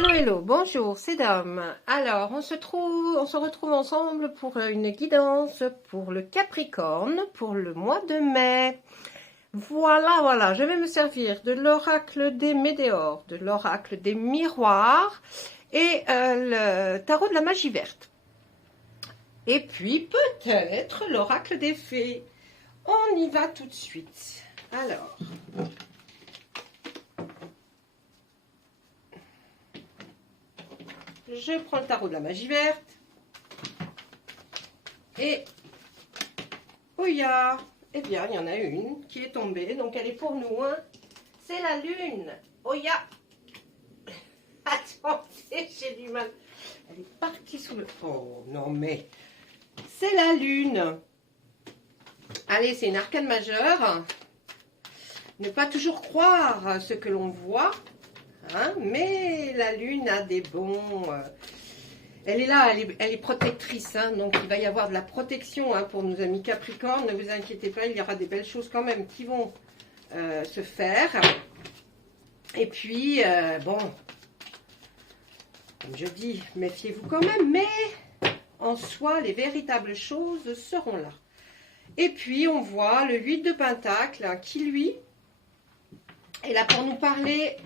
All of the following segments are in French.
Hello, hello, bonjour, c'est Dame. Alors, on se retrouve ensemble pour une guidance pour le Capricorne pour le mois de mai. Voilà, je vais me servir de l'oracle des Météores, de l'oracle des miroirs et le tarot de la magie verte. Et puis peut-être l'oracle des fées. On y va tout de suite. Alors... je prends le tarot de la magie verte. Et Oya, eh bien, il y en a une qui est tombée, donc elle est pour nous. Hein. C'est la lune. Oya. Attendez, j'ai du mal. Elle est partie sous le... Oh, non mais... c'est la lune. Allez, c'est une arcane majeure. Ne pas toujours croire ce que l'on voit. Hein, mais la lune a des bons... elle est là, elle est protectrice. Hein, donc il va y avoir de la protection hein, pour nos amis Capricorne. Ne vous inquiétez pas, il y aura des belles choses quand même qui vont se faire. Et puis, bon, comme je dis, méfiez-vous quand même. Mais en soi, les véritables choses seront là. Et puis, on voit le 8 de Pentacle hein, qui, lui, est là pour nous parler...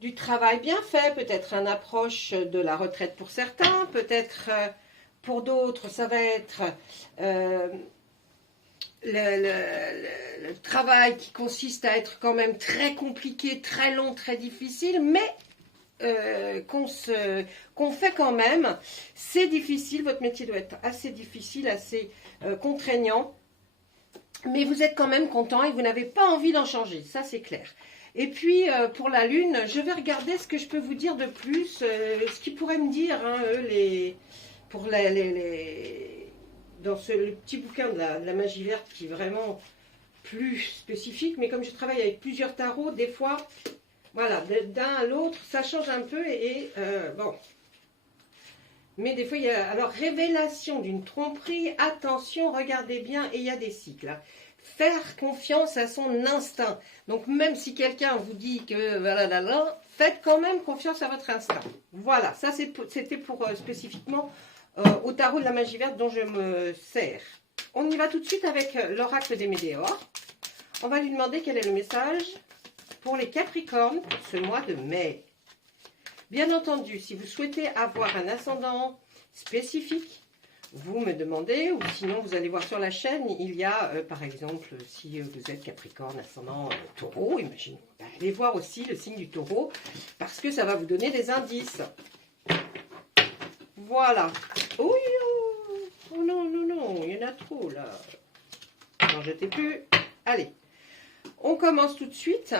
du travail bien fait, peut-être une approche de la retraite pour certains, peut-être pour d'autres, ça va être le travail qui consiste à être quand même très compliqué, très long, très difficile, mais qu'on fait quand même. C'est difficile, votre métier doit être assez difficile, assez contraignant, mais vous êtes quand même content et vous n'avez pas envie d'en changer, ça c'est clair. Et puis, pour la lune, je vais regarder ce que je peux vous dire de plus, ce qu'ils pourraient me dire, hein, eux, dans le petit bouquin de la magie verte qui est vraiment plus spécifique. Mais comme je travaille avec plusieurs tarots, des fois, voilà, d'un à l'autre, ça change un peu et bon. Mais des fois, il y a, alors, révélation d'une tromperie, attention, regardez bien, et il y a des cycles. Hein. Faire confiance à son instinct. Donc, même si quelqu'un vous dit que voilà, faites quand même confiance à votre instinct. Voilà, ça c'était pour spécifiquement au tarot de la magie verte dont je me sers. On y va tout de suite avec l'oracle des Météores. On va lui demander quel est le message pour les Capricornes pour ce mois de mai. Bien entendu, si vous souhaitez avoir un ascendant spécifique, vous me demandez, ou sinon vous allez voir sur la chaîne, il y a par exemple, si vous êtes Capricorne, ascendant taureau, imaginez, allez voir aussi le signe du taureau, parce que ça va vous donner des indices. Voilà. Oh, oh non, il y en a trop là. N'en jetez plus. Allez, on commence tout de suite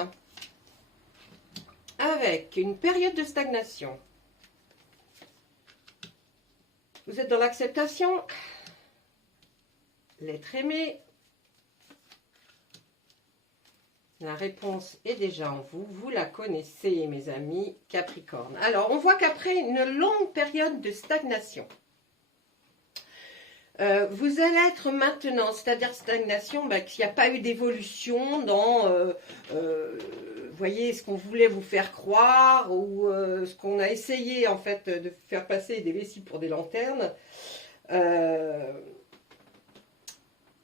avec une période de stagnation. Vous êtes dans l'acceptation, l'être aimé. La réponse est déjà en vous. Vous la connaissez, mes amis Capricorne. Alors, on voit qu'après une longue période de stagnation, vous allez être maintenant, c'est-à-dire stagnation, qu'il n'y a pas eu d'évolution dans, voyez, ce qu'on voulait vous faire croire ou ce qu'on a essayé en fait de faire passer des vessies pour des lanternes. Il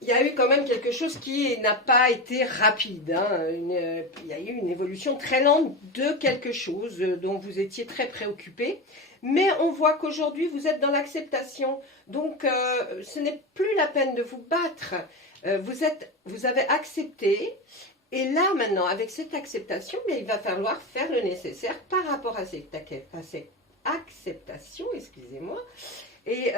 y a eu quand même quelque chose qui n'a pas été rapide. Hein. Il y a eu une évolution très lente de quelque chose dont vous étiez très préoccupé. Mais on voit qu'aujourd'hui, vous êtes dans l'acceptation. Donc, ce n'est plus la peine de vous battre. Vous avez accepté. Et là, maintenant, avec cette acceptation, bien, il va falloir faire le nécessaire par rapport à cette acceptation, excusez-moi. Et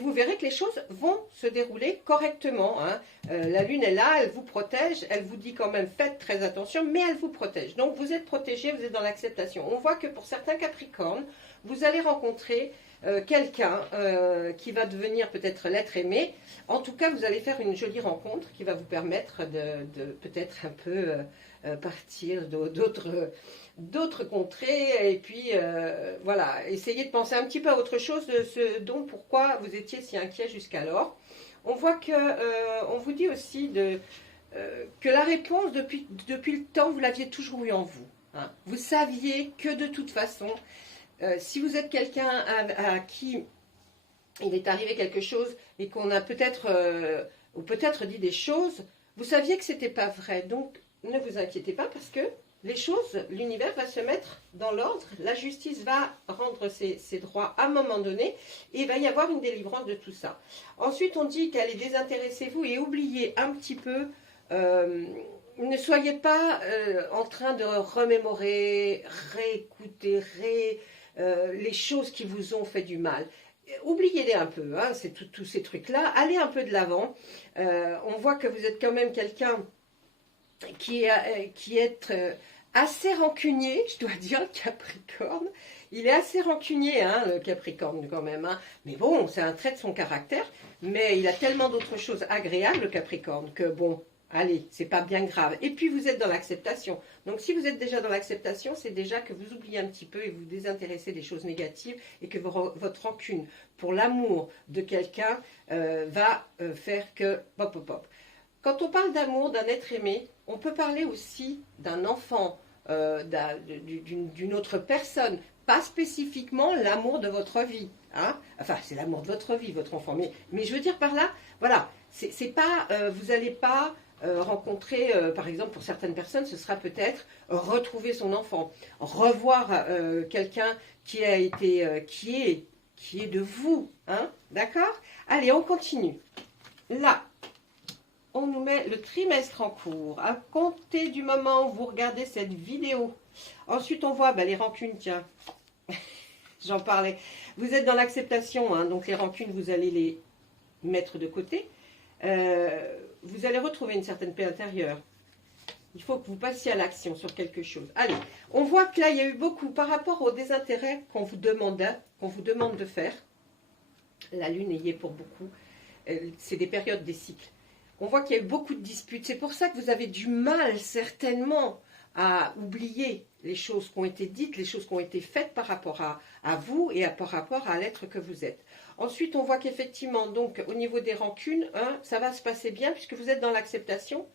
vous verrez que les choses vont se dérouler correctement. Hein. La lune est là, elle vous protège, elle vous dit quand même faites très attention, mais elle vous protège. Donc vous êtes protégé, vous êtes dans l'acceptation. On voit que pour certains Capricornes, vous allez rencontrer quelqu'un qui va devenir peut-être l'être aimé. En tout cas, vous allez faire une jolie rencontre qui va vous permettre de peut-être un peu partir d'autres contrées et puis voilà, essayez de penser un petit peu à autre chose de ce dont pourquoi vous étiez si inquiet jusqu'alors. On voit que on vous dit aussi que la réponse depuis le temps vous l'aviez toujours eu en vous. hein. Vous saviez que de toute façon, si vous êtes quelqu'un à qui il est arrivé quelque chose et qu'on a peut-être ou peut-être dit des choses, vous saviez que c'était pas vrai. Donc ne vous inquiétez pas parce que les choses, l'univers va se mettre dans l'ordre, la justice va rendre ses droits à un moment donné et il va y avoir une délivrance de tout ça. Ensuite, on dit qu'allez désintéressez-vous et oubliez un petit peu, ne soyez pas en train de remémorer, réécouter, les choses qui vous ont fait du mal. Oubliez-les un peu, hein, c'est tous ces trucs-là, allez un peu de l'avant. On voit que vous êtes quand même quelqu'un qui est assez rancunier, je dois dire, le Capricorne. Il est assez rancunier, hein, le Capricorne, quand même. Hein. Mais bon, c'est un trait de son caractère. Mais il a tellement d'autres choses agréables, le Capricorne, que bon, allez, c'est pas bien grave. Et puis, vous êtes dans l'acceptation. Donc, si vous êtes déjà dans l'acceptation, c'est déjà que vous oubliez un petit peu et vous désintéressez des choses négatives et que votre rancune pour l'amour de quelqu'un va faire que... Pop, pop, pop. Quand on parle d'amour, d'un être aimé, on peut parler aussi d'un enfant, d'une autre personne, pas spécifiquement l'amour de votre vie. Hein. Enfin, c'est l'amour de votre vie, votre enfant. Mais je veux dire par là, voilà, c'est pas, vous n'allez pas rencontrer, par exemple, pour certaines personnes, ce sera peut-être retrouver son enfant, revoir quelqu'un qui a été, qui est de vous. Hein. D'accord? Allez, on continue. Là. On nous met le trimestre en cours, à compter du moment où vous regardez cette vidéo. Ensuite, on voit les rancunes, tiens, j'en parlais. Vous êtes dans l'acceptation, hein, donc les rancunes, vous allez les mettre de côté. Vous allez retrouver une certaine paix intérieure. Il faut que vous passiez à l'action sur quelque chose. Allez, on voit que là, il y a eu beaucoup, par rapport au désintérêt qu'on vous demande de faire. La lune y est pour beaucoup. C'est des périodes, des cycles. On voit qu'il y a eu beaucoup de disputes. C'est pour ça que vous avez du mal, certainement, à oublier les choses qui ont été dites, les choses qui ont été faites par rapport à vous et par rapport à l'être que vous êtes. Ensuite, on voit qu'effectivement, donc, au niveau des rancunes, hein, ça va se passer bien puisque vous êtes dans l'acceptation.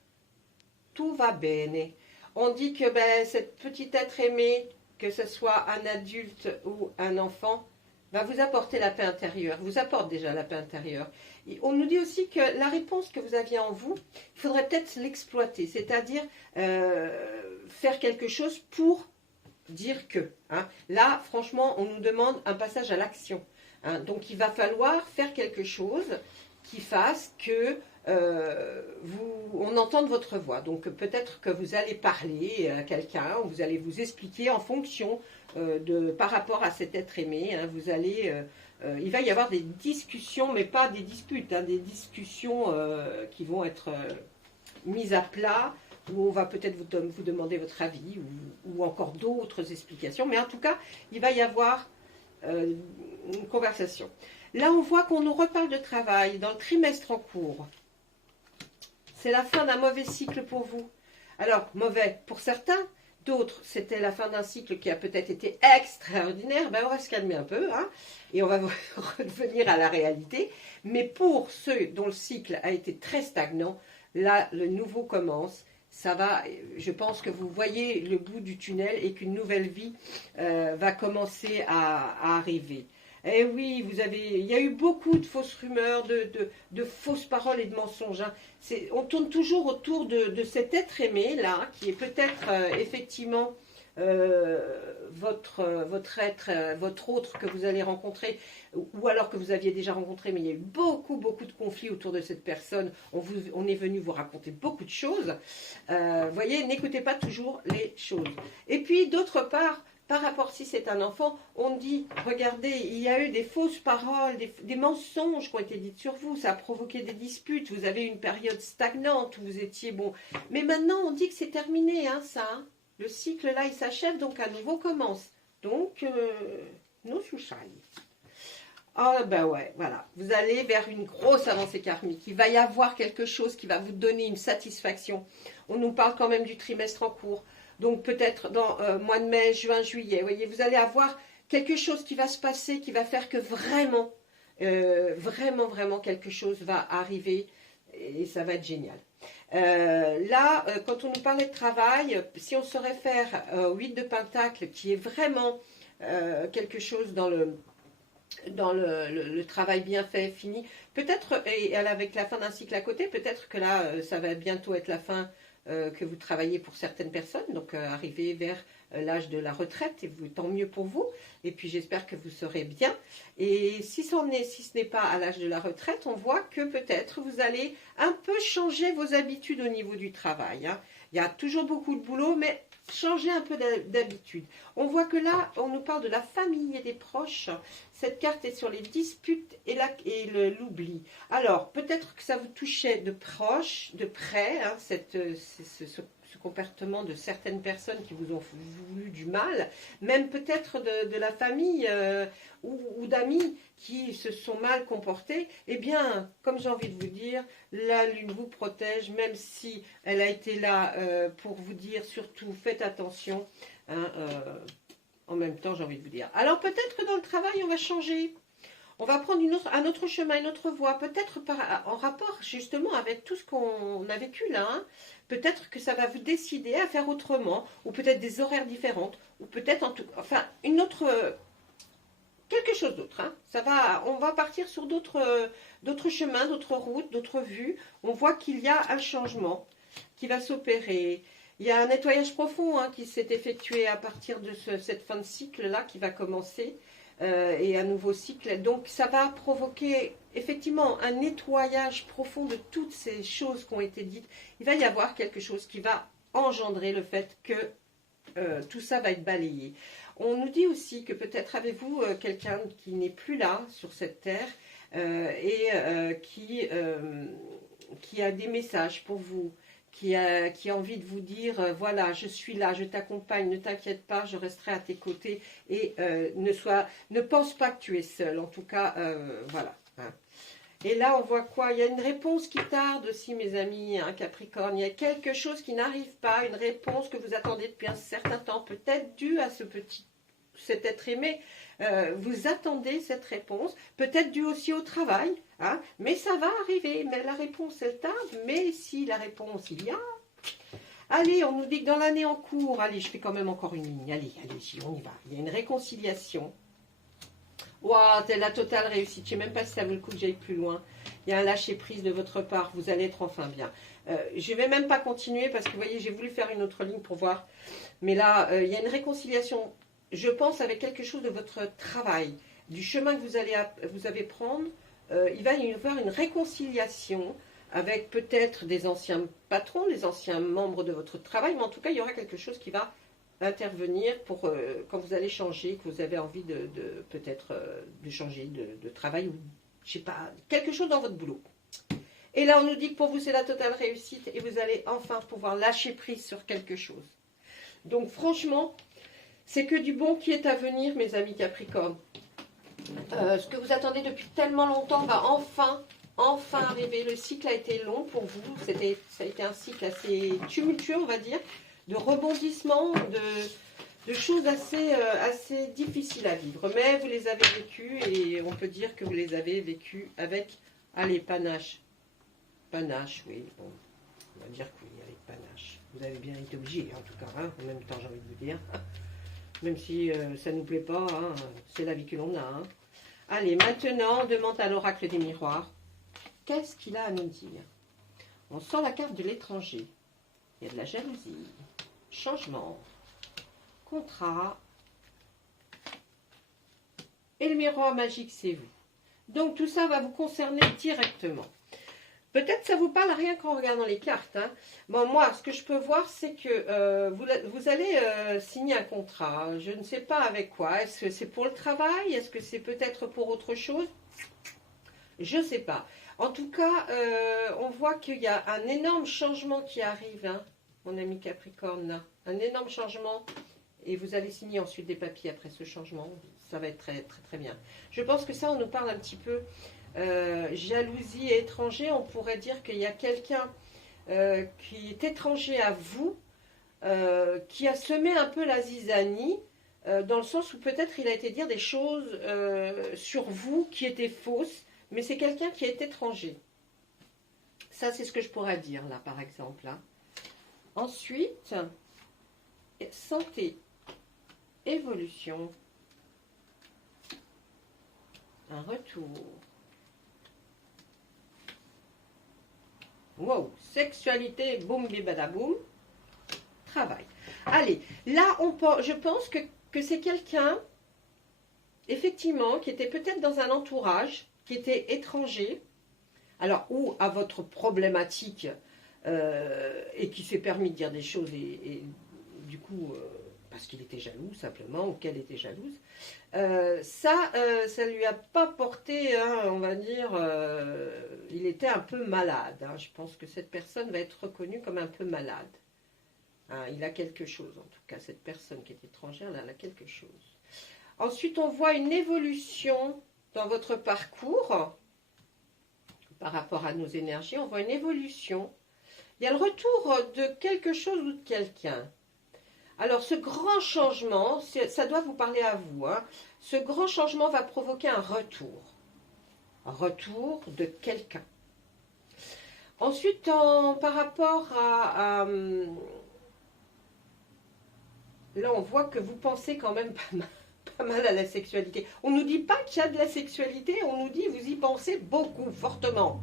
Tout va bene. On dit que cette petite être aimé, que ce soit un adulte ou un enfant, va vous apporter la paix intérieure, vous apporte déjà la paix intérieure. Et on nous dit aussi que la réponse que vous aviez en vous, il faudrait peut-être l'exploiter, c'est-à-dire faire quelque chose pour dire que. Hein. Là, franchement, on nous demande un passage à l'action. Hein. Donc, il va falloir faire quelque chose qui fasse que on entende votre voix. Donc, peut-être que vous allez parler à quelqu'un, vous allez vous expliquer en fonction par rapport à cet être aimé. Hein. Vous allez... il va y avoir des discussions, mais pas des disputes, hein, des discussions qui vont être mises à plat, où on va peut-être vous demander votre avis, ou encore d'autres explications. Mais en tout cas, il va y avoir une conversation. Là, on voit qu'on nous reparle de travail dans le trimestre en cours. C'est la fin d'un mauvais cycle pour vous. Alors, mauvais pour certains, d'autres, c'était la fin d'un cycle qui a peut-être été extraordinaire. On va se calmer un peu, hein, et on va revenir à la réalité. Mais pour ceux dont le cycle a été très stagnant, là, le nouveau commence. Ça va, je pense que vous voyez le bout du tunnel et qu'une nouvelle vie va commencer à arriver. Eh oui, il y a eu beaucoup de fausses rumeurs, de fausses paroles et de mensonges. Hein. On tourne toujours autour de cet être aimé, là, qui est peut-être effectivement votre être, votre autre que vous allez rencontrer, ou alors que vous aviez déjà rencontré, mais il y a eu beaucoup de conflits autour de cette personne. On est venu vous raconter beaucoup de choses. Voyez, n'écoutez pas toujours les choses. Et puis, d'autre part, par rapport, si c'est un enfant, on dit, regardez, il y a eu des fausses paroles, des mensonges qui ont été dites sur vous, ça a provoqué des disputes, vous avez eu une période stagnante où vous étiez bon. Mais maintenant, on dit que c'est terminé, hein, ça. Hein. Le cycle, là, il s'achève, donc un nouveau commence. Donc, no sushai. Ah ben ouais, voilà. Vous allez vers une grosse avancée karmique. Il va y avoir quelque chose qui va vous donner une satisfaction. On nous parle quand même du trimestre en cours. Donc peut-être dans mois de mai, juin, juillet, vous voyez, vous allez avoir quelque chose qui va se passer, qui va faire que vraiment, vraiment quelque chose va arriver et ça va être génial. Là, quand on nous parlait de travail, si on se réfère au 8 de Pentacle, qui est vraiment quelque chose dans le travail bien fait, fini, peut-être, et avec la fin d'un cycle à côté, peut-être que là, ça va bientôt être la fin que vous travaillez pour certaines personnes, donc arriver vers l'âge de la retraite, et tant mieux pour vous, et puis j'espère que vous serez bien. Et si ce n'est pas à l'âge de la retraite, on voit que peut-être vous allez un peu changer vos habitudes au niveau du travail, hein. Il y a toujours beaucoup de boulot, mais changer un peu d'habitude. On voit que là, on nous parle de la famille et des proches. Cette carte est sur les disputes et l'oubli. Alors, peut-être que ça vous touchait de proche, de près, hein, ce comportement de certaines personnes qui vous ont voulu du mal, même peut-être de la famille ou d'amis qui se sont mal comportés. Eh bien, comme j'ai envie de vous dire, la Lune vous protège, même si elle a été là pour vous dire surtout faites attention, hein, en même temps, j'ai envie de vous dire. Alors peut-être que dans le travail, on va changer. On va prendre un autre chemin, une autre voie, peut-être en rapport justement avec tout ce qu'on a vécu là. Hein. Peut-être que ça va vous décider à faire autrement, ou peut-être des horaires différentes, ou peut-être enfin une autre, quelque chose d'autre. Hein. On va partir sur d'autres chemins, d'autres routes, d'autres vues. On voit qu'il y a un changement qui va s'opérer. Il y a un nettoyage profond qui s'est effectué à partir de cette fin de cycle-là qui va commencer. Et un nouveau cycle. Donc ça va provoquer effectivement un nettoyage profond de toutes ces choses qui ont été dites. Il va y avoir quelque chose qui va engendrer le fait que tout ça va être balayé. On nous dit aussi que peut-être avez-vous quelqu'un qui n'est plus là sur cette terre qui a des messages pour vous. Qui a envie de vous dire, voilà, je suis là, je t'accompagne, ne t'inquiète pas, je resterai à tes côtés et ne pense pas que tu es seul, en tout cas, voilà. Hein. Et là, on voit quoi? Il y a une réponse qui tarde aussi, mes amis, hein, Capricorne, il y a quelque chose qui n'arrive pas, une réponse que vous attendez depuis un certain temps, peut-être due à cet être aimé, vous attendez cette réponse, peut-être dû aussi au travail, hein, mais ça va arriver, mais la réponse elle tarde, mais si la réponse il y a, allez, on nous dit que dans l'année en cours, allez, je fais quand même encore une ligne, allez, on y va, il y a une réconciliation, waouh, c'est la totale réussite, je ne sais même pas si ça vaut le coup que j'aille plus loin, il y a un lâcher prise de votre part, vous allez être enfin bien, je ne vais même pas continuer parce que vous voyez, j'ai voulu faire une autre ligne pour voir, mais là, il y a une réconciliation. Je pense avec quelque chose de votre travail, du chemin que vous avez prendre, il va y avoir une réconciliation avec peut-être des anciens patrons, des anciens membres de votre travail, mais en tout cas, il y aura quelque chose qui va intervenir pour quand vous allez changer, que vous avez envie peut-être de changer de travail ou, je sais pas, quelque chose dans votre boulot. Et là, on nous dit que pour vous, c'est la totale réussite et vous allez enfin pouvoir lâcher prise sur quelque chose. Donc, franchement, c'est que du bon qui est à venir, mes amis Capricorne. Ce que vous attendez depuis tellement longtemps va enfin arriver. Le cycle a été long pour vous. Ça a été un cycle assez tumultueux, on va dire, de rebondissements, de choses assez difficiles à vivre. Mais vous les avez vécues et on peut dire que vous les avez vécues avec, allez, panache. Panache, oui. Bon, on va dire que oui, avec panache. Vous avez bien été obligé, en tout cas, hein, en même temps, j'ai envie de vous dire. Même si ça ne nous plaît pas, hein, c'est la vie que l'on a. Hein. Allez, maintenant, on demande à l'oracle des miroirs. Qu'est-ce qu'il a à nous dire? On sort la carte de l'étranger. Il y a de la jalousie, changement, contrat. Et le miroir magique, c'est vous. Donc, tout ça va vous concerner directement. Peut-être ça vous parle rien qu'en regardant les cartes. Hein. Bon, moi, ce que je peux voir, c'est que vous allez signer un contrat. Je ne sais pas avec quoi. Est-ce que c'est pour le travail? Est-ce que c'est peut-être pour autre chose? Je ne sais pas. En tout cas, on voit qu'il y a un énorme changement qui arrive, hein, mon ami Capricorne. Là. Un énorme changement. Et vous allez signer ensuite des papiers après ce changement. Ça va être très, très, très bien. Je pense que ça, on nous parle un petit peu... jalousie et étranger, on pourrait dire qu'il y a quelqu'un qui est étranger à vous, qui a semé un peu la zizanie, dans le sens où peut-être il a été dire des choses sur vous qui étaient fausses, mais c'est quelqu'un qui est étranger. Ça, c'est ce que je pourrais dire, là, par exemple. Hein. Ensuite, santé, évolution, un retour. Wow, sexualité, boum, bibadaboum, travail. Allez, là, je pense que c'est quelqu'un, effectivement, qui était peut-être dans un entourage, qui était étranger, alors, ou à votre problématique, et qui s'est permis de dire des choses, et du coup, parce qu'il était jaloux, simplement, ou qu'elle était jalouse, ça lui a pas porté, hein, on va dire, il était un peu malade. Hein. Je pense que cette personne va être reconnue comme un peu malade. Hein, il a quelque chose, en tout cas, cette personne qui est étrangère, là, elle a quelque chose. Ensuite, on voit une évolution dans votre parcours, par rapport à nos énergies, on voit une évolution. Il y a le retour de quelque chose ou de quelqu'un. Alors, ce grand changement, ça doit vous parler à vous, hein. Ce grand changement va provoquer un retour. Un retour de quelqu'un. Ensuite, par rapport à là, on voit que vous pensez quand même pas mal à la sexualité. On ne nous dit pas qu'il y a de la sexualité, on nous dit vous y pensez beaucoup, fortement.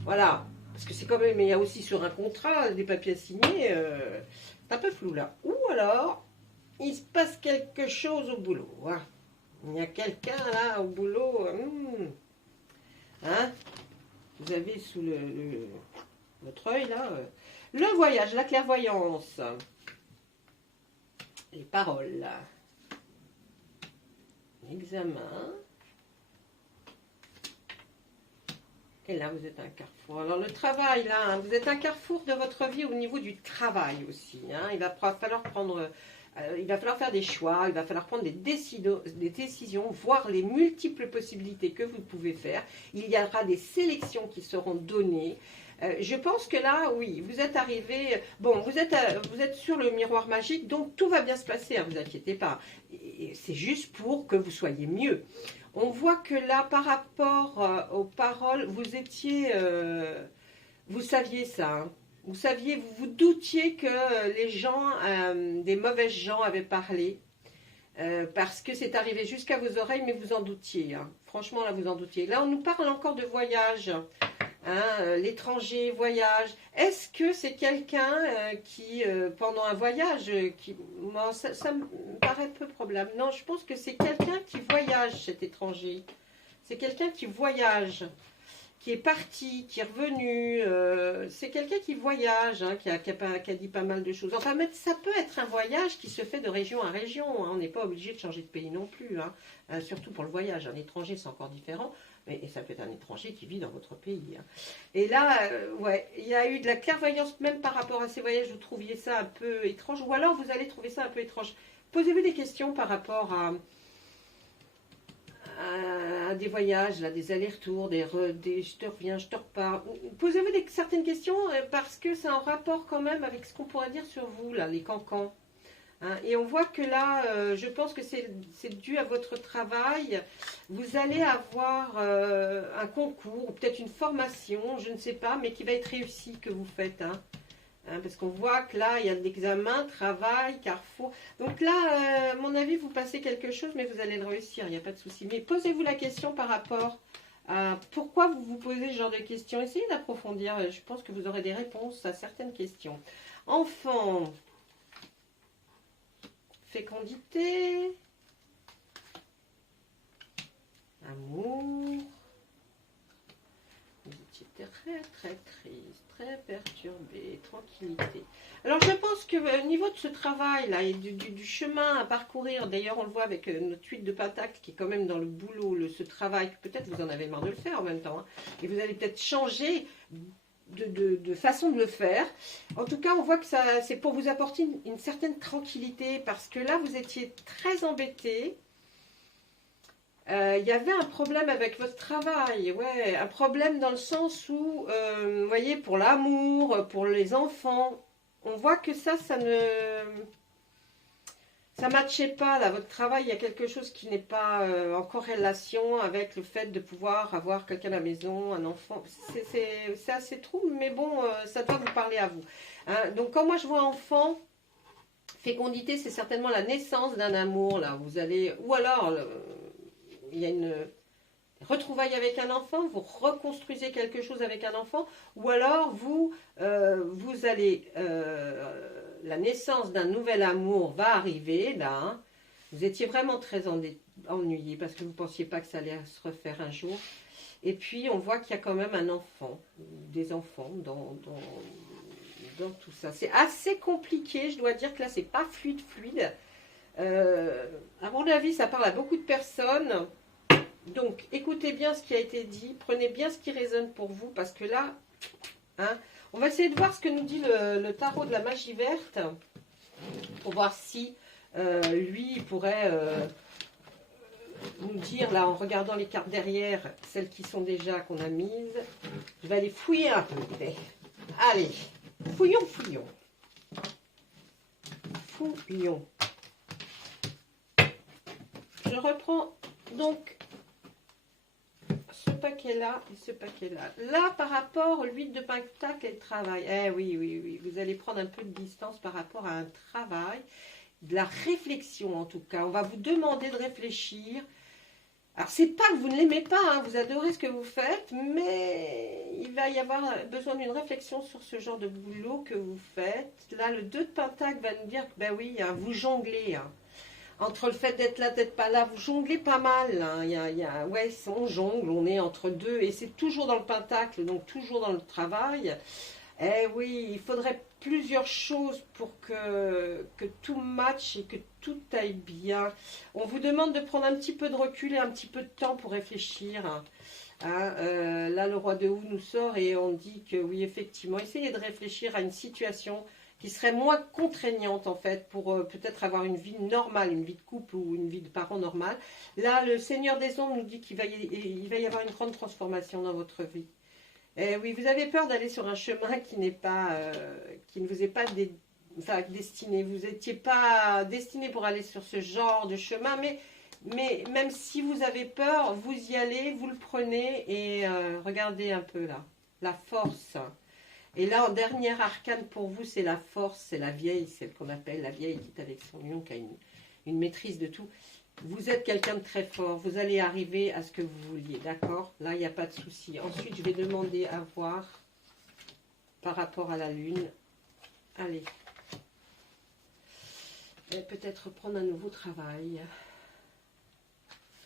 Voilà. Parce que c'est quand même, il y a aussi sur un contrat, des papiers signés, c'est un peu flou là. Ou alors, il se passe quelque chose au boulot. Hein. Il y a quelqu'un là au boulot. Hein, vous avez sous votre œil là, le voyage, la clairvoyance, les paroles, l'examen. Et là, vous êtes un carrefour. Alors, le travail, là, hein, vous êtes un carrefour de votre vie au niveau du travail aussi. Hein. Il va falloir faire des choix, il va falloir prendre des décisions, voir les multiples possibilités que vous pouvez faire. Il y aura des sélections qui seront données. Je pense que là, oui, vous êtes arrivé, bon, vous êtes sur le miroir magique, donc tout va bien se passer, hein, vous inquiétez pas. C'est juste pour que vous soyez mieux. On voit que là, par rapport aux paroles, vous saviez ça. Hein. Vous saviez, vous doutiez que les gens, des mauvaises gens avaient parlé. Parce que c'est arrivé jusqu'à vos oreilles, mais vous en doutiez. Hein. Franchement, là, vous en doutiez. Là, on nous parle encore de voyage. Hein, l'étranger, voyage. Est-ce que c'est quelqu'un qui, pendant un voyage, moi, ça me paraît peu probable. Non, je pense que c'est quelqu'un qui voyage, cet étranger. C'est quelqu'un qui voyage, qui est parti, qui est revenu. C'est quelqu'un qui voyage, hein, qui a dit pas mal de choses. Enfin, mais ça peut être un voyage qui se fait de région à région. Hein. On n'est pas obligé de changer de pays non plus. Hein. Surtout pour le voyage. Un étranger, c'est encore différent. Et ça peut être un étranger qui vit dans votre pays. Hein. Et là, ouais, il y a eu de la clairvoyance même par rapport à ces voyages. Vous trouviez ça un peu étrange, ou alors vous allez trouver ça un peu étrange. Posez-vous des questions par rapport à des voyages, là, des allers-retours, des je te reviens, je te repars. Posez-vous certaines questions parce que c'est en rapport quand même avec ce qu'on pourrait dire sur vous, là, les cancans. Hein, et on voit que là, je pense que c'est dû à votre travail. Vous allez avoir un concours, ou peut-être une formation, je ne sais pas, mais qui va être réussi que vous faites. Hein. Hein, parce qu'on voit que là, il y a l'examen, travail, carrefour. Donc là, à mon avis, vous passez quelque chose, mais vous allez le réussir, il n'y a pas de souci. Mais posez-vous la question par rapport à pourquoi vous vous posez ce genre de questions. Essayez d'approfondir, je pense que vous aurez des réponses à certaines questions. Enfant. Fécondité, amour, vous étiez très très triste, très perturbé, tranquillité. Alors je pense que au niveau de ce travail là et du chemin à parcourir, d'ailleurs on le voit avec notre 8 de pentacle qui est quand même dans le boulot, ce travail, peut-être vous en avez marre de le faire en même temps, hein, et vous allez peut-être changer de façon de le faire. En tout cas, on voit que c'est pour vous apporter une certaine tranquillité, parce que là, vous étiez très embêté. Il y avait un problème avec votre travail, ouais, un problème dans le sens où, vous voyez, pour l'amour, pour les enfants, on voit que ça ça ne matchait pas, là, votre travail, il y a quelque chose qui n'est pas en corrélation avec le fait de pouvoir avoir quelqu'un à la maison, un enfant. C'est assez trouble, mais bon, ça doit vous parler à vous. Hein. Donc, quand moi je vois enfant, fécondité, c'est certainement la naissance d'un amour, là. Vous allez, ou alors, il y a une retrouvaille avec un enfant, vous reconstruisez quelque chose avec un enfant, ou alors vous allez, la naissance d'un nouvel amour va arriver, là, hein. Vous étiez vraiment très ennuyé parce que vous ne pensiez pas que ça allait se refaire un jour, et puis on voit qu'il y a quand même un enfant, des enfants dans tout ça. C'est assez compliqué, je dois dire que là c'est pas fluide. À mon avis, ça parle à beaucoup de personnes. Donc, écoutez bien ce qui a été dit, prenez bien ce qui résonne pour vous, parce que là, hein, on va essayer de voir ce que nous dit le tarot de la magie verte, pour voir si lui, il pourrait nous dire, là, en regardant les cartes derrière, celles qui sont déjà qu'on a mises. Je vais aller fouiller un peu. Allez, fouillons. Fouillons. Je reprends donc ce paquet-là et ce paquet-là. Là, par rapport au 8 de pentacle et le travail. Eh oui, vous allez prendre un peu de distance par rapport à un travail, de la réflexion en tout cas. On va vous demander de réfléchir. Alors, c'est pas que vous ne l'aimez pas, hein, vous adorez ce que vous faites, mais il va y avoir besoin d'une réflexion sur ce genre de boulot que vous faites. Là, le 2 de pentacle va nous dire que, ben oui, hein, vous jonglez, hein. Entre le fait d'être là, d'être pas là, vous jonglez pas mal. Hein. Ouais, on jongle, on est entre deux, et c'est toujours dans le pentacle, donc toujours dans le travail. Eh oui, il faudrait plusieurs choses pour que tout matche et que tout aille bien. On vous demande de prendre un petit peu de recul et un petit peu de temps pour réfléchir. Hein, là, le roi de Houx nous sort et on dit que oui, effectivement, essayez de réfléchir à une situation qui serait moins contraignante en fait pour peut-être avoir une vie normale, une vie de couple ou une vie de parent normale. Là, le Seigneur des Ombres nous dit qu'il va y avoir une grande transformation dans votre vie. Et oui, vous avez peur d'aller sur un chemin qui n'est pas, qui ne vous est pas destiné. Vous n'étiez pas destiné pour aller sur ce genre de chemin, mais même si vous avez peur, vous y allez, vous le prenez et regardez un peu là, la force. Et là, en dernière arcane pour vous, c'est la force, c'est la vieille, celle qu'on appelle la vieille qui est avec son lion, qui a une maîtrise de tout. Vous êtes quelqu'un de très fort, vous allez arriver à ce que vous vouliez, d'accord? Là, il n'y a pas de souci. Ensuite, je vais demander à voir par rapport à la lune. Allez. Peut-être reprendre un nouveau travail.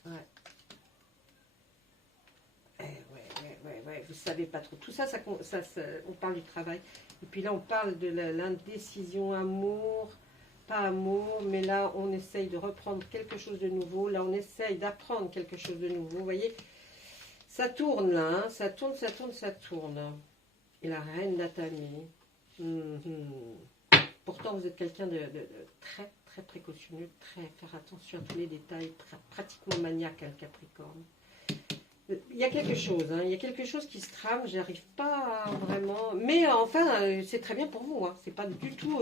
Ouais. Ouais, vous savez pas trop. Tout ça, on parle du travail. Et puis là, on parle de l'indécision, amour, pas amour, mais là, on essaye de reprendre quelque chose de nouveau. Là, on essaye d'apprendre quelque chose de nouveau. Vous voyez, ça tourne là, hein, ça tourne. Et la reine d'Atami. Pourtant, vous êtes quelqu'un de très, très précautionneux, très faire attention à tous les détails, pratiquement maniaque, un Capricorne. Il y a quelque chose, hein, il y a quelque chose qui se trame, j'arrive pas vraiment... Mais enfin, c'est très bien pour vous, hein, c'est pas du tout...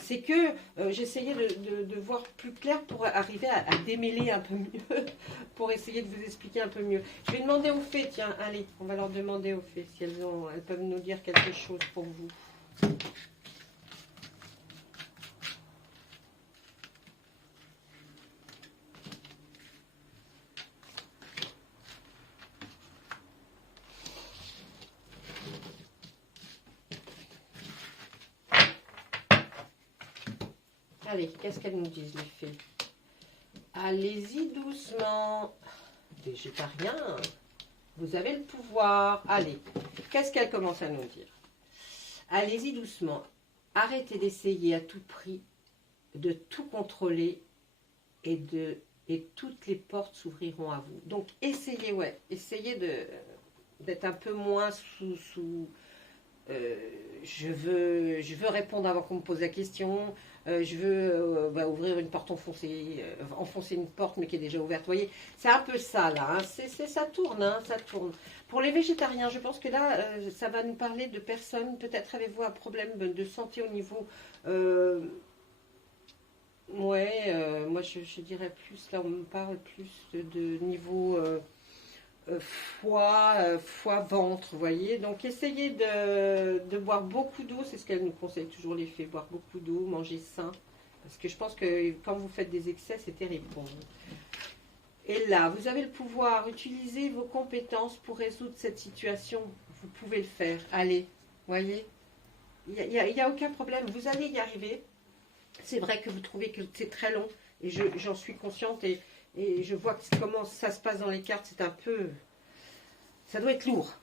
c'est que j'essayais de voir plus clair pour arriver à démêler un peu mieux, pour essayer de vous expliquer un peu mieux. Je vais demander aux fées, tiens, allez, on va leur demander aux fées si elles peuvent nous dire quelque chose pour vous. Allez, qu'est-ce qu'elles nous disent, les fées? Allez-y doucement. Végétarien, vous avez le pouvoir. Allez, qu'est-ce qu'elle commence à nous dire? Allez-y doucement. Arrêtez d'essayer à tout prix de tout contrôler et toutes les portes s'ouvriront à vous. Donc, essayez d'être un peu moins sous je veux répondre avant qu'on me pose la question. Je veux ouvrir une porte enfoncer une porte mais qui est déjà ouverte. Vous voyez, c'est un peu ça là, hein. Ça tourne, hein, ça tourne. Pour les végétariens, je pense que là, ça va nous parler de personnes, peut-être avez-vous un problème de santé au niveau Ouais, moi je dirais plus, là on me parle plus de niveau foie, ventre, vous voyez. Donc essayez de boire beaucoup d'eau, c'est ce qu'elle nous conseille toujours les fées, boire beaucoup d'eau, manger sain. Parce que je pense que quand vous faites des excès, c'est terrible. Bon. Et là, vous avez le pouvoir, utilisez vos compétences pour résoudre cette situation. Vous pouvez le faire, allez, voyez. Il y a aucun problème, vous allez y arriver. C'est vrai que vous trouvez que c'est très long, et j'en suis consciente, et je vois comment ça se passe dans les cartes, c'est un peu... Ça doit être lourd,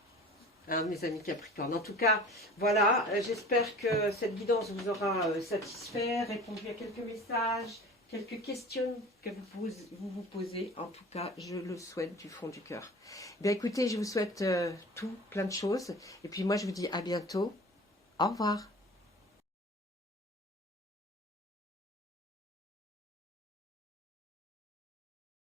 hein, mes amis Capricorne. En tout cas, voilà, j'espère que cette guidance vous aura satisfait, répondu à quelques messages, quelques questions que vous posez. En tout cas, je le souhaite du fond du cœur. Bien écoutez, je vous souhaite tout, plein de choses. Et puis moi, je vous dis à bientôt. Au revoir.